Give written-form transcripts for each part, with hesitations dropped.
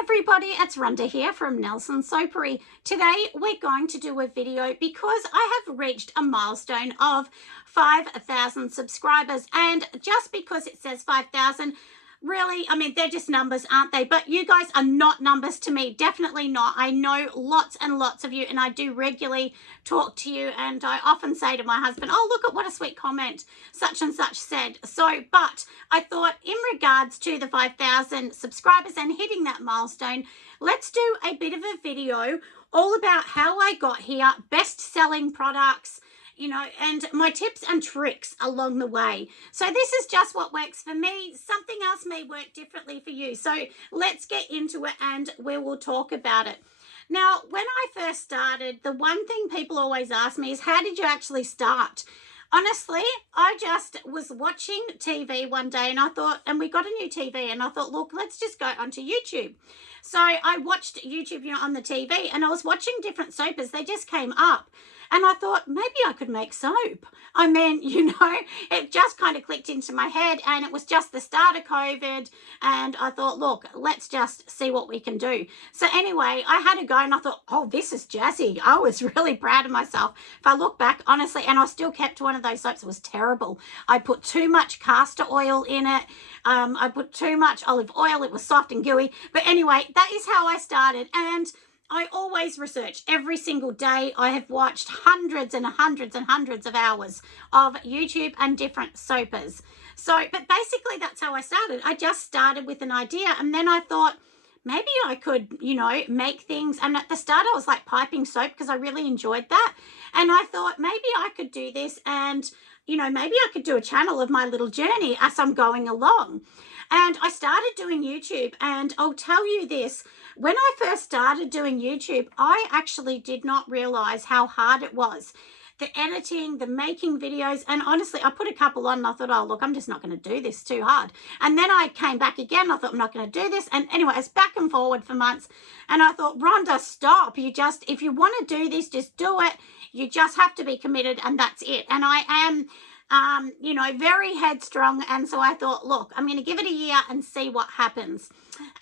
everybody, it's Rhonda here from Nelson Soapery. Today we're going to do a video because I have reached a milestone of 5,000 subscribers, and just because it says 5,000, really, I mean, they're just numbers, aren't they? But you guys are not numbers to me, definitely not. I know lots and lots of you, and I do regularly talk to you, and I often say to my husband, oh, look at what a sweet comment such and such said. So, but I thought in regards to the 5,000 subscribers and hitting that milestone, let's do a bit of a video all about how I got here, best-selling products, you know, and my tips and tricks along the way. So this is just what works for me. Something else may work differently for you. So let's get into it and we will talk about it. Now, when I first started, the one thing people always ask me is, how did you actually start? Honestly, I just was watching TV one day and I thought, and we got a new TV and I thought, look, let's just go onto YouTube. So I watched YouTube, you know, on the TV, and I was watching different soapers. They just came up. And I thought, maybe I could make soap. I mean, you know, it just kind of clicked into my head, and it was just the start of COVID. And I thought, look, let's just see what we can do. So anyway, I had a go and I thought, oh, this is jazzy. I was really proud of myself. If I look back, honestly, and I still kept one of those soaps. It was terrible. I put too much castor oil in it. I put too much olive oil. It was soft and gooey. But anyway, that is how I started. And I always research every single day. I have watched hundreds and hundreds and hundreds of hours of YouTube and different soapers. So, but basically that's how I started. I just started with an idea, and then I thought, maybe I could, you know, make things. And at the start I was like piping soap because I really enjoyed that. And I thought maybe I could do this, and, you know, maybe I could do a channel of my little journey as I'm going along. And I started doing YouTube, and I'll tell you this, when I first started doing YouTube, I actually did not realize how hard it was. The editing, the making videos, and honestly, I put a couple on and I thought, oh, look, I'm just not going to do this, too hard. And then I came back again, I thought, I'm not going to do this. And anyway, it's back and forward for months. And I thought, Rhonda, stop. You just, if you want to do this, just do it. You just have to be committed, and that's it. And I am, you know, very headstrong. And so I thought, look, I'm going to give it a year and see what happens.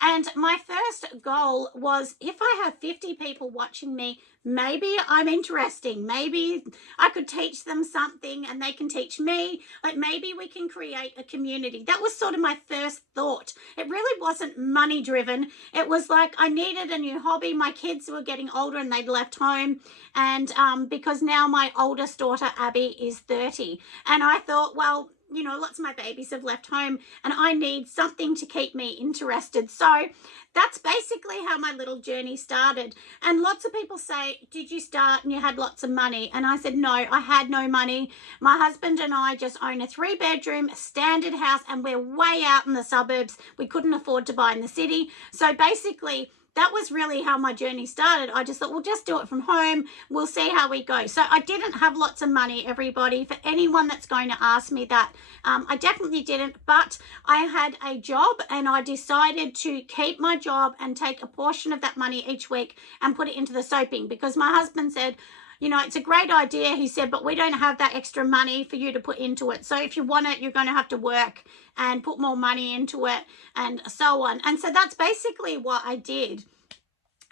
And my first goal was, if I have 50 people watching me, maybe I'm interesting. Maybe I could teach them something and they can teach me. Like, maybe we can create a community. That was sort of my first thought. It really wasn't money driven. It was like I needed a new hobby. My kids were getting older and they'd left home. And because now my oldest daughter, Abby, is 30. And I thought, well, you know, lots of my babies have left home and I need something to keep me interested. So that's basically how my little journey started. And lots of people say, did you start and you had lots of money? And I said, no, I had no money. My husband and I just own a 3-bedroom standard house, and we're way out in the suburbs. We couldn't afford to buy in the city. So basically, that was really how my journey started. I just thought, we'll just do it from home. We'll see how we go. So I didn't have lots of money, everybody. For anyone that's going to ask me that, I definitely didn't. But I had a job, and I decided to keep my job and take a portion of that money each week and put it into the soaping, because my husband said, you know, it's a great idea, he said, but we don't have that extra money for you to put into it. So if you want it, you're going to have to work and put more money into it, and so on. And so that's basically what I did.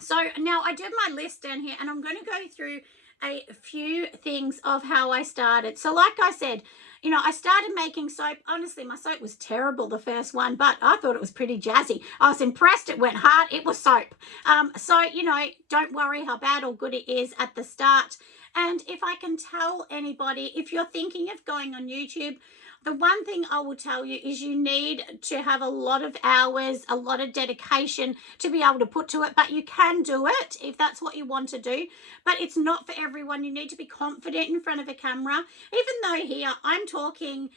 So now I did my list down here, and I'm going to go through a few things of how I started. So like I said, you know, I started making soap. Honestly, my soap was terrible, the first one, but I thought it was pretty jazzy. I was impressed. It went hard. It was soap. So, you know, don't worry how bad or good it is at the start. And if I can tell anybody, if you're thinking of going on YouTube, the one thing I will tell you is you need to have a lot of hours, a lot of dedication to be able to put to it. But you can do it if that's what you want to do. But it's not for everyone. You need to be confident in front of a camera. Even though here I'm talking,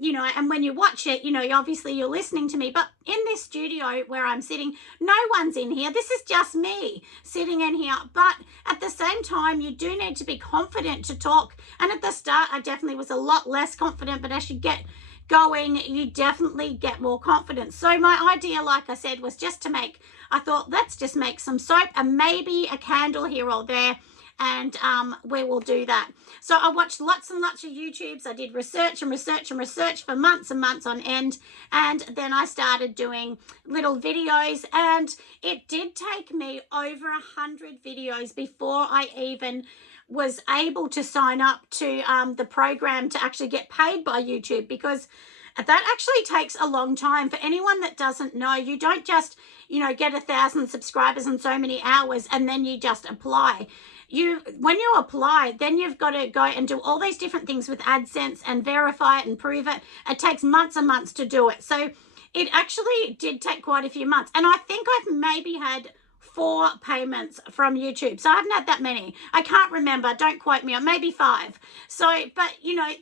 you know, and when you watch it, you know, obviously you're listening to me. But in this studio where I'm sitting, no one's in here. This is just me sitting in here. But at the same time, you do need to be confident to talk. And at the start, I definitely was a lot less confident. But as you get going, you definitely get more confidence. So my idea, like I said, was just to make, I thought, let's just make some soap and maybe a candle here or there. and we will do that. So I watched lots and lots of YouTubes. I did research and research and research for months and months on end, and then I started doing little videos, and it did take me over 100 videos before I even was able to sign up to the program to actually get paid by YouTube, because that actually takes a long time. For anyone that doesn't know, you don't just, get 1,000 subscribers in so many hours and then you just apply. When you apply, then you've got to go and do all these different things with AdSense and verify it and prove it. It takes months and months to do it. So it actually did take quite a few months. And I think I've maybe had 4 payments from YouTube. So I haven't had that many. I can't remember. Don't quote me on, maybe 5. So, but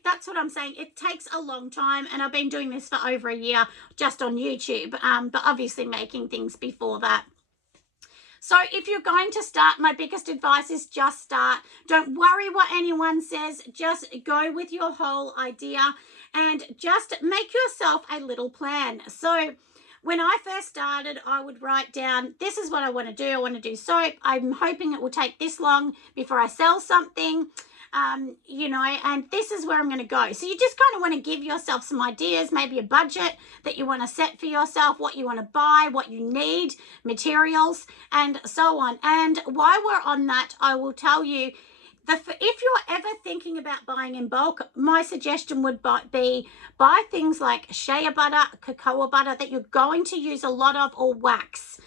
that's what I'm saying. It takes a long time, and I've been doing this for over a year just on YouTube, but obviously making things before that. So if you're going to start, my biggest advice is just start. Don't worry what anyone says. Just go with your whole idea and just make yourself a little plan. So when I first started, I would write down, this is what I want to do. I want to do soap. I'm hoping it will take this long before I sell something, and this is where I'm going to go. So you just kind of want to give yourself some ideas, maybe a budget that you want to set for yourself, what you want to buy, what you need, materials, and so on. And while we're on that, I will tell you, if you're ever thinking about buying in bulk, my suggestion would be buy things like shea butter, cocoa butter that you're going to use a lot of, or wax.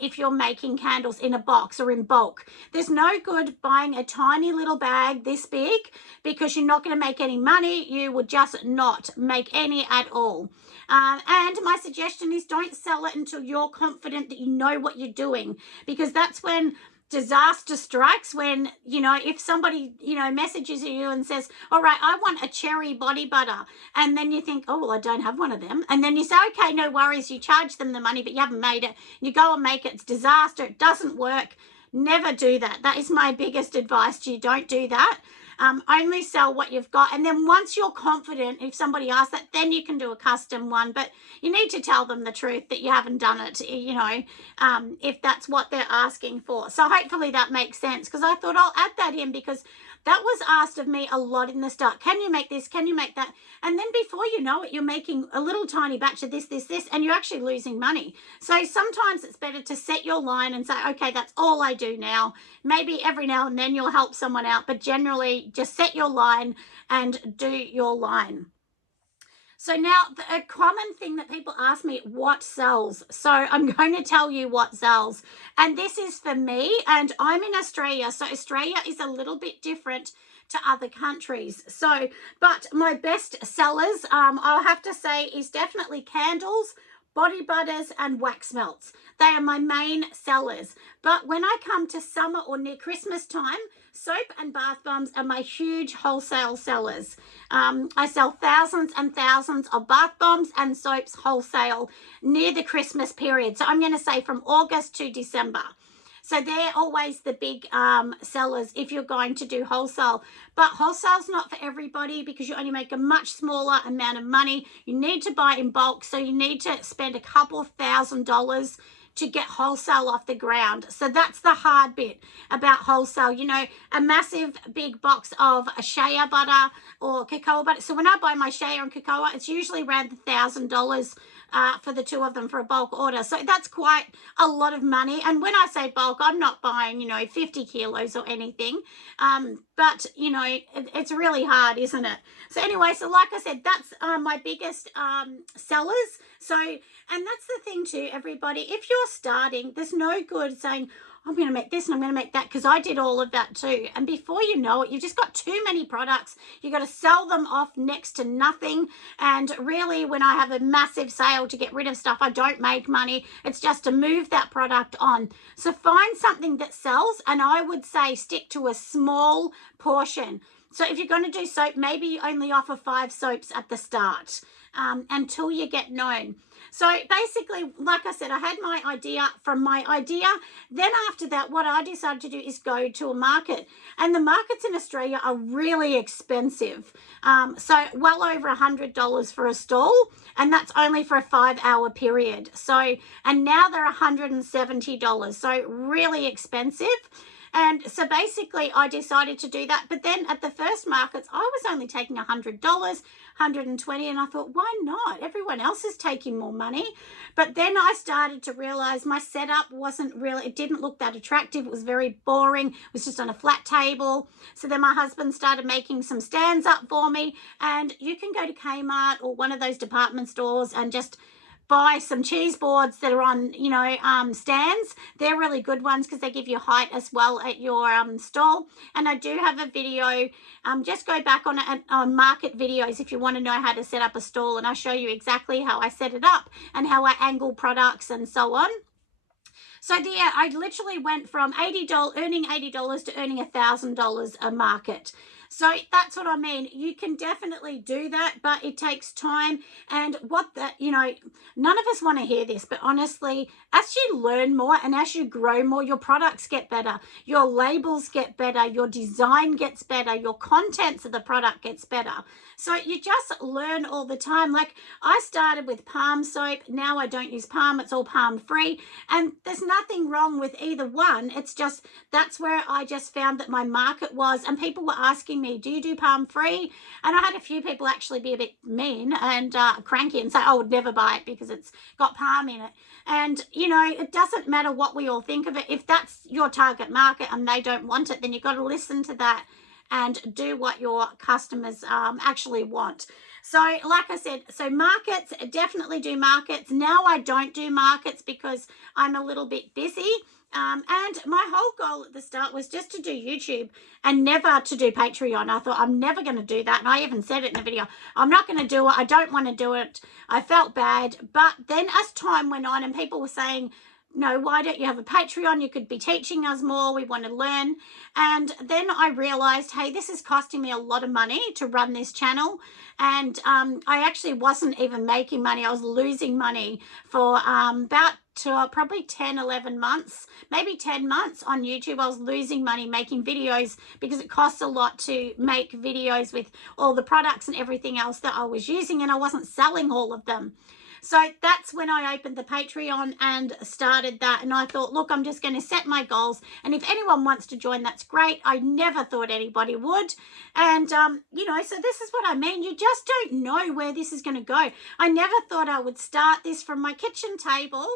If you're making candles in a box or in bulk, there's no good buying a tiny little bag this big, because you're not going to make any money. You would just not make any at all. And my suggestion is don't sell it until you're confident that you know what you're doing, because that's when disaster strikes. When if somebody messages you and says, all right, I want a cherry body butter, and then you think, oh well, I don't have one of them, and then you say, okay, no worries, you charge them the money, but you haven't made it. You go and make it, it's disaster, it doesn't work. Never do that. That is my biggest advice to you. Don't do that. Only sell what you've got, and then once you're confident, if somebody asks that, then you can do a custom one, but you need to tell them the truth that you haven't done it, if that's what they're asking for. So hopefully that makes sense, because I thought I'll add that in, because that was asked of me a lot in the start. Can you make this? Can you make that? And then before you know it, you're making a little tiny batch of this, and you're actually losing money. So sometimes it's better to set your line and say, okay, that's all I do now. Maybe every now and then you'll help someone out, but generally just set your line and do your line. So now a common thing that people ask me, what sells? So I'm going to tell you what sells. And this is for me, and I'm in Australia. So Australia is a little bit different to other countries. So, but my best sellers, I'll have to say, is definitely candles, body butters, and wax melts. They are my main sellers. But when I come to summer or near Christmas time, soap and bath bombs are my huge wholesale sellers. I sell thousands and thousands of bath bombs and soaps wholesale near the Christmas period. So I'm going to say from August to December. So they're always the big sellers if you're going to do wholesale. But wholesale's not for everybody, because you only make a much smaller amount of money. You need to buy in bulk, so you need to spend a couple of $1,000s to get wholesale off the ground. So that's the hard bit about wholesale. A massive big box of shea butter or cocoa butter. So when I buy my shea and cocoa, it's usually around $1,000 for the 2 of them for a bulk order. So that's quite a lot of money. And when I say bulk, I'm not buying 50 kilos or anything, but it's really hard, isn't it? So anyway, so like I said, that's my biggest sellers. So, and that's the thing too, everybody, if you're starting, there's no good saying, I'm going to make this and I'm going to make that, because I did all of that too. And before you know it, you've just got too many products. You've got to sell them off next to nothing. And really, when I have a massive sale to get rid of stuff, I don't make money. It's just to move that product on. So find something that sells, and I would say stick to a small portion. So if you're going to do soap, maybe you only offer 5 soaps at the start until you get known. So basically, like I said, I had my idea. From my idea, then after that, what I decided to do is go to a market. And the markets in Australia are really expensive. So well over $100 for a stall, and that's only for a 5-hour period. So, and now they're $170. So really expensive. And so basically I decided to do that. But then at the first markets, I was only taking $100, $120, and I thought, why not? Everyone else is taking more money. But then I started to realize my setup wasn't really, it didn't look that attractive. It was very boring. It was just on a flat table. So then my husband started making some stands up for me, and you can go to Kmart or one of those department stores and just buy some cheese boards that are on, stands. They're really good ones because they give you height as well at your stall. And I do have a video, just go back on market videos if you want to know how to set up a stall, and I show you exactly how I set it up and how I angle products and so on. So yeah, I literally went from earning $80 to earning $1,000 a market. So that's what I mean. You can definitely do that, but it takes time. And none of us want to hear this, but honestly, as you learn more and as you grow more, your products get better, your labels get better, your design gets better, your contents of the product gets better. So you just learn all the time. Like I started with palm soap. Now I don't use palm. It's all palm free. And there's nothing wrong with either one. It's just, that's where I just found that my market was. And people were asking me, do you do palm free? And I had a few people actually be a bit mean and cranky and say, I would never buy it because it's got palm in it. And, it doesn't matter what we all think of it. If that's your target market and they don't want it, then you've got to listen to that and do what your customers actually want. So like I said, so markets, definitely do markets. Now I don't do markets because I'm a little bit busy. And my whole goal at the start was just to do YouTube and never to do Patreon. I thought, I'm never going to do that. And I even said it in the video, I'm not going to do it. I don't want to do it. I felt bad. But then as time went on and people were saying, no, why don't you have a Patreon? You could be teaching us more. We want to learn. And then I realized, hey, this is costing me a lot of money to run this channel. And I actually wasn't even making money. I was losing money for probably 10, 11 months, maybe 10 months on YouTube. I was losing money making videos because it costs a lot to make videos with all the products and everything else that I was using, and I wasn't selling all of them. So that's when I opened the Patreon and started that. And I thought, look, I'm just going to set my goals. And if anyone wants to join, that's great. I never thought anybody would. And, so this is what I mean. You just don't know where this is going to go. I never thought I would start this from my kitchen table.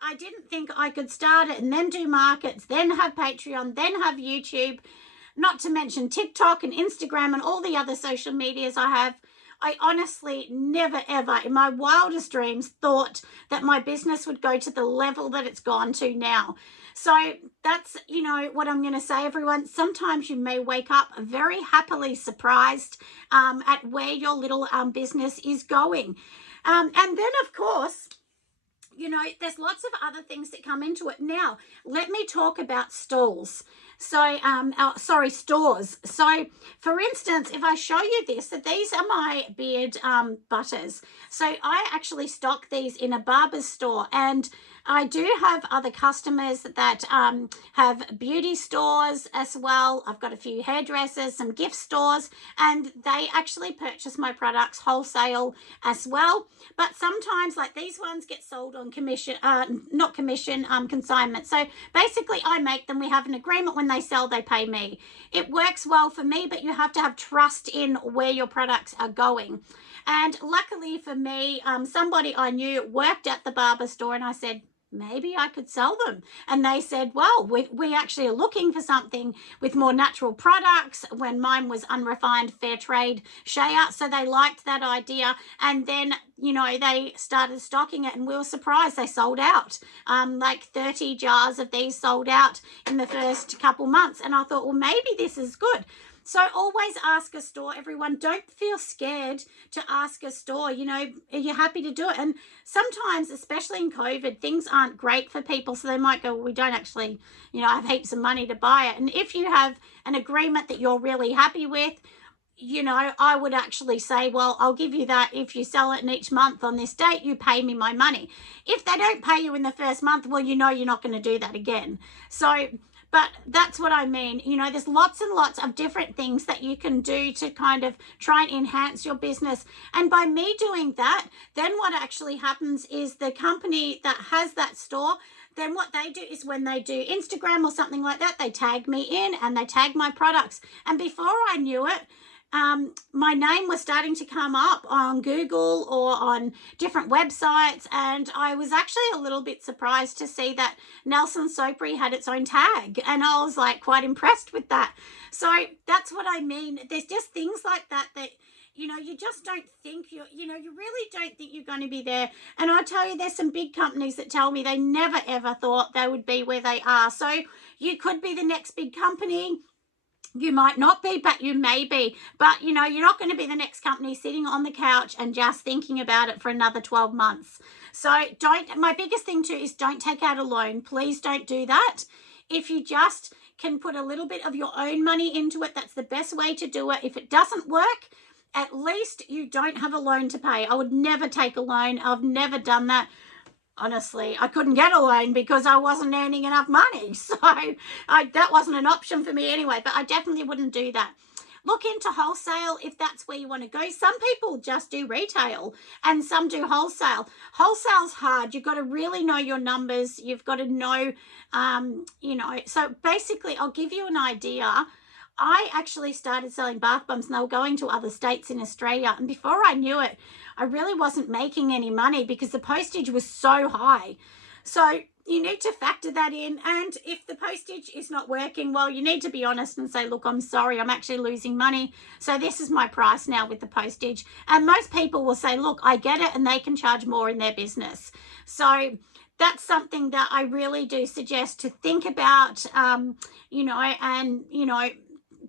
I didn't think I could start it and then do markets, then have Patreon, then have YouTube, not to mention TikTok and Instagram and all the other social medias I have. I honestly never, ever in my wildest dreams thought that my business would go to the level that it's gone to now. So that's, what I'm going to say, everyone. Sometimes you may wake up very happily surprised at where your little business is going. And then, of course, there's lots of other things that come into it. Now, let me talk about stalls. So, stores. So, for instance, if I show you this, so these are my beard butters. So, I actually stock these in a barber's store, and I do have other customers that have beauty stores as well. I've got a few hairdressers, some gift stores, and they actually purchase my products wholesale as well. But sometimes, like these ones get sold on commission, not commission, consignment. So basically, I make them. We have an agreement. When they sell, they pay me. It works well for me, but you have to have trust in where your products are going. And luckily for me, somebody I knew worked at the barber store, and I said, maybe I could sell them. And they said, well, we actually are looking for something with more natural products, when mine was unrefined fair trade shea. So they liked that idea. And then, they started stocking it, and we were surprised they sold out. Like 30 jars of these sold out in the first couple months. And I thought, well, maybe this is good. So always ask a store, everyone. Don't feel scared to ask a store. Are you happy to do it? And sometimes, especially in COVID, things aren't great for people. So they might go, well, we don't actually, have heaps of money to buy it. And if you have an agreement that you're really happy with, I would actually say, well, I'll give you that if you sell it in each month on this date, you pay me my money. If they don't pay you in the first month, well, you're not going to do that again. So But that's what I mean. You know, there's lots and lots of different things that you can do to kind of try and enhance your business. And by me doing that, then what actually happens is the company that has that store, then what they do is when they do Instagram or something like that, they tag me in and they tag my products. And before I knew it, my name was starting to come up on Google or on different websites, and I was actually a little bit surprised to see that Nelson Soapery had its own tag, and I was like quite impressed with that. So that's what I mean. There's just things like that you know, you just don't think you really don't think you're going to be there. And I tell you, there's some big companies that tell me they never ever thought they would be where they are. So you could be the next big company. You might not be, but you may be. But, you know, you're not going to be the next company sitting on the couch and just thinking about it for another 12 months. So my biggest thing too is don't take out a loan. Please don't do that. If you just can put a little bit of your own money into it, that's the best way to do it. If it doesn't work, at least you don't have a loan to pay. I would never take a loan. I've never done that. Honestly, I couldn't get a loan because I wasn't earning enough money. So that wasn't an option for me anyway, but I definitely wouldn't do that. Look into wholesale if that's where you want to go. Some people just do retail and some do wholesale. Wholesale's hard. You've got to really know your numbers. You've got to know, you know, so basically I'll give you an idea. I actually started selling bath bombs and they were going to other states in Australia. And before I knew it, I really wasn't making any money because the postage was so high. So you need to factor that in. And if the postage is not working, well, you need to be honest and say, look, I'm sorry, I'm actually losing money. So this is my price now with the postage. And most people will say, look, I get it, and they can charge more in their business. So that's something that I really do suggest to think about, you know, and, you know,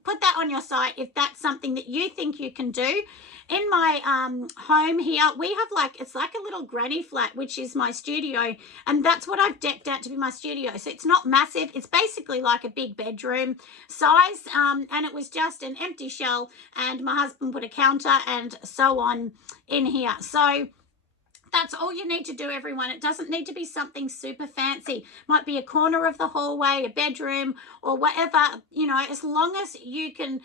put that on your site if that's something that you think you can do. In my home here, we have it's like a little granny flat, which is my studio, and that's what I've decked out to be my studio. So it's not massive. It's basically like a big bedroom size, and it was just an empty shell, and my husband put a counter and so on in here. So that's all you need to do, everyone. It doesn't need to be something super fancy. Might be a corner of the hallway, a bedroom, or whatever, you know, as long as you can,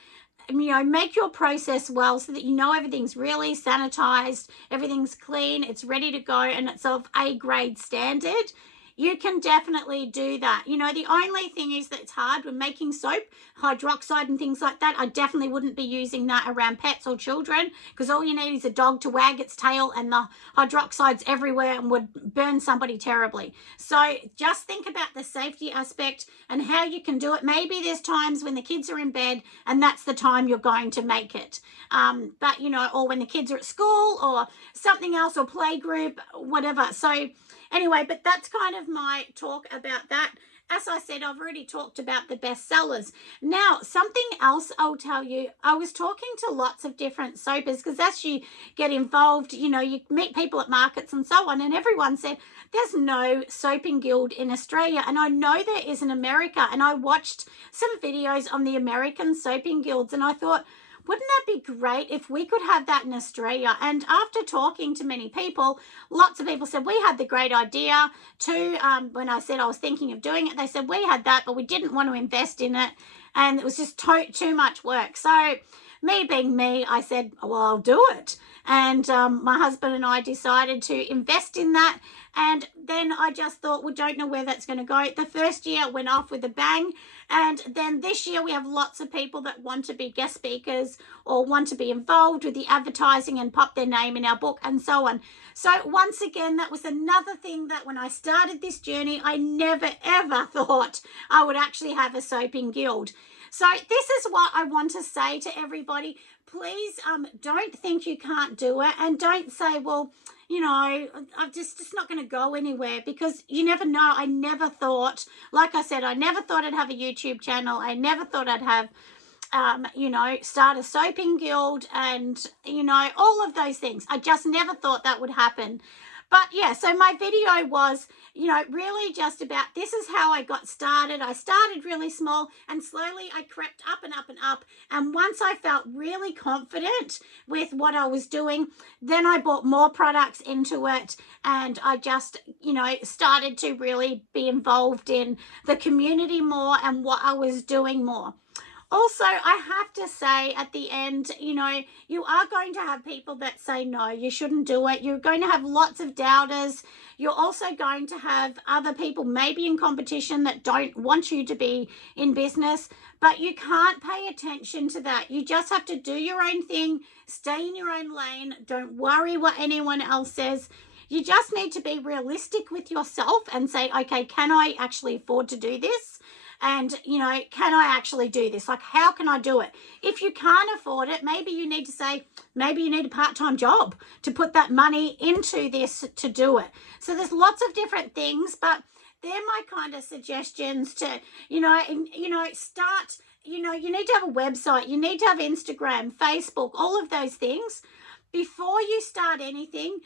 you know, make your process well so that you know everything's really sanitized, everything's clean, it's ready to go, and it's of A grade standard. You can definitely do that. You know, the only thing is that it's hard when making soap, hydroxide and things like that. I definitely wouldn't be using that around pets or children because all you need is a dog to wag its tail and the hydroxide's everywhere and would burn somebody terribly. So just think about the safety aspect and how you can do it. Maybe there's times when the kids are in bed and that's the time you're going to make it. But, you know, or when the kids are at school or something else, or play group, whatever. So anyway, but that's kind of my talk about that. As I said, I've already talked about the best sellers. Now, something else I'll tell you, I was talking to lots of different soapers because as you get involved, you know, you meet people at markets and so on, and everyone said, there's no soaping guild in Australia. And I know there is in America. And I watched some videos on the American soaping guilds and I thought, wouldn't that be great if we could have that in Australia? And after talking to many people, lots of people said, we had the great idea too. When I said I was thinking of doing it, they said, we had that, but we didn't want to invest in it. And it was just too much work. So me being me, I said, well, I'll do it. And my husband and I decided to invest in that. And then I just thought, we don't know where that's going to go. The first year went off with a bang. And then this year we have lots of people that want to be guest speakers or want to be involved with the advertising and pop their name in our book and so on. So once again, that was another thing that when I started this journey, I never ever thought I would actually have a soaping guild. So this is what I want to say to everybody. Please don't think you can't do it, and don't say, well, you know, I'm just not going to go anywhere, because you never know. I never thought, like I said, I never thought I'd have a YouTube channel. I never thought I'd have, you know, start a soaping guild and, you know, all of those things. I just never thought that would happen. But yeah, so my video was, really just about this is how I got started. I started really small and slowly I crept up and up and up. And once I felt really confident with what I was doing, then I bought more products into it. And I just, started to really be involved in the community more and what I was doing more. Also, I have to say at the end, you are going to have people that say, no, you shouldn't do it. You're going to have lots of doubters. You're also going to have other people maybe in competition that don't want you to be in business, but you can't pay attention to that. You just have to do your own thing, stay in your own lane. Don't worry what anyone else says. You just need to be realistic with yourself and say, okay, can I actually afford to do this? And, can I actually do this? Like, how can I do it? If you can't afford it, maybe you need to say, maybe you need a part-time job to put that money into this to do it. So there's lots of different things, but they're my kind of suggestions to, start, you need to have a website, you need to have Instagram, Facebook, all of those things. Before you start anything,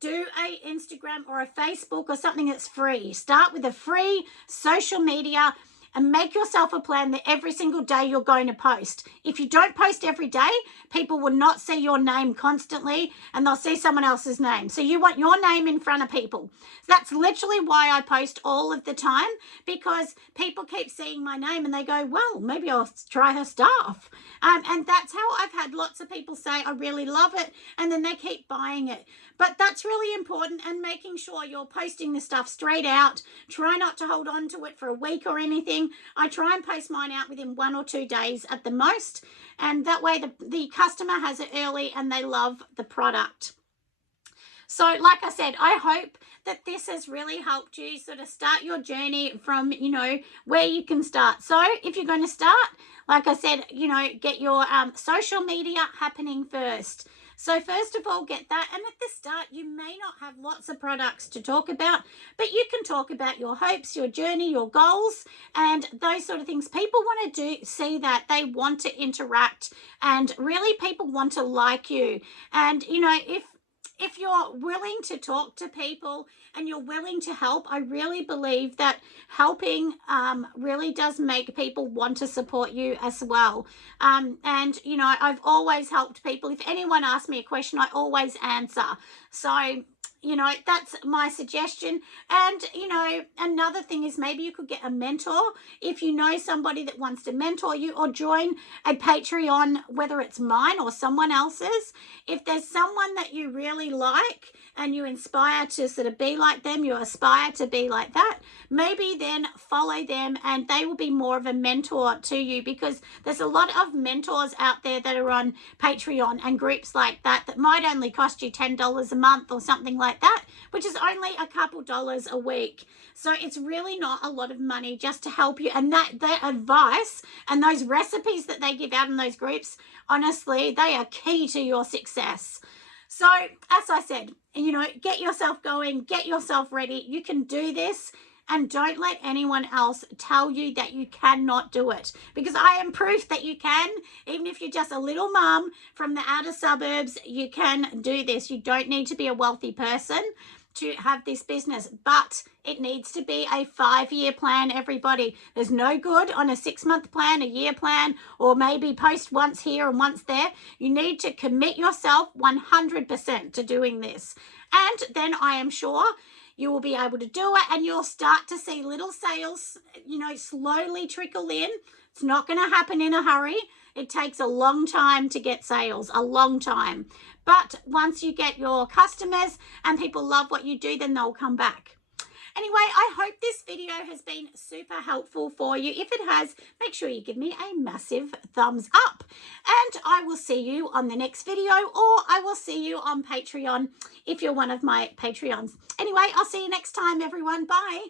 do a Instagram or a Facebook or something that's free. Start with a free social media and make yourself a plan that every single day you're going to post. If you don't post every day, people will not see your name constantly and they'll see someone else's name. So you want your name in front of people. That's literally why I post all of the time, because people keep seeing my name and they go, well, maybe I'll try her stuff. And that's how I've had lots of people say, I really love it. And then they keep buying it. But that's really important, and making sure you're posting the stuff straight out. Try not to hold on to it for a week or anything. I try and post mine out within 1 or 2 days at the most. And that way the customer has it early and they love the product. So like I said, I hope that this has really helped you sort of start your journey from, where you can start. So if you're going to start, like I said, get your social media happening first. So first of all, get that. And at the start, you may not have lots of products to talk about, but you can talk about your hopes, your journey, your goals, and those sort of things. People want to see that. They want to interact, and really people want to like you. And, if you're willing to talk to people and you're willing to help, I really believe that helping really does make people want to support you as well. And, I've always helped people. If anyone asks me a question, I always answer. So, that's my suggestion. And, another thing is maybe you could get a mentor if you know somebody that wants to mentor you, or join a Patreon, whether it's mine or someone else's. If there's someone that you really like and you inspire to sort of be like them, you aspire to be like that, maybe then follow them and they will be more of a mentor to you, because there's a lot of mentors out there that are on Patreon and groups like that might only cost you $10 a month or something like that, which is only a couple dollars a week. So it's really not a lot of money just to help you. And that advice and those recipes that they give out in those groups, honestly, they are key to your success. So as I said, get yourself going, get yourself ready. You can do this, and don't let anyone else tell you that you cannot do it, because I am proof that you can. Even if you're just a little mum from the outer suburbs, you can do this. You don't need to be a wealthy person to have this business, but it needs to be a 5-year plan, everybody. There's no good on a 6-month plan, a year plan, or maybe post once here and once there. You need to commit yourself 100% to doing this. And then I am sure you will be able to do it, and you'll start to see little sales, slowly trickle in. It's not going to happen in a hurry. It takes a long time to get sales, a long time. But once you get your customers and people love what you do, then they'll come back. Anyway, I hope this video has been super helpful for you. If it has, make sure you give me a massive thumbs up. And I will see you on the next video, or I will see you on Patreon if you're one of my Patreons. Anyway, I'll see you next time, everyone. Bye.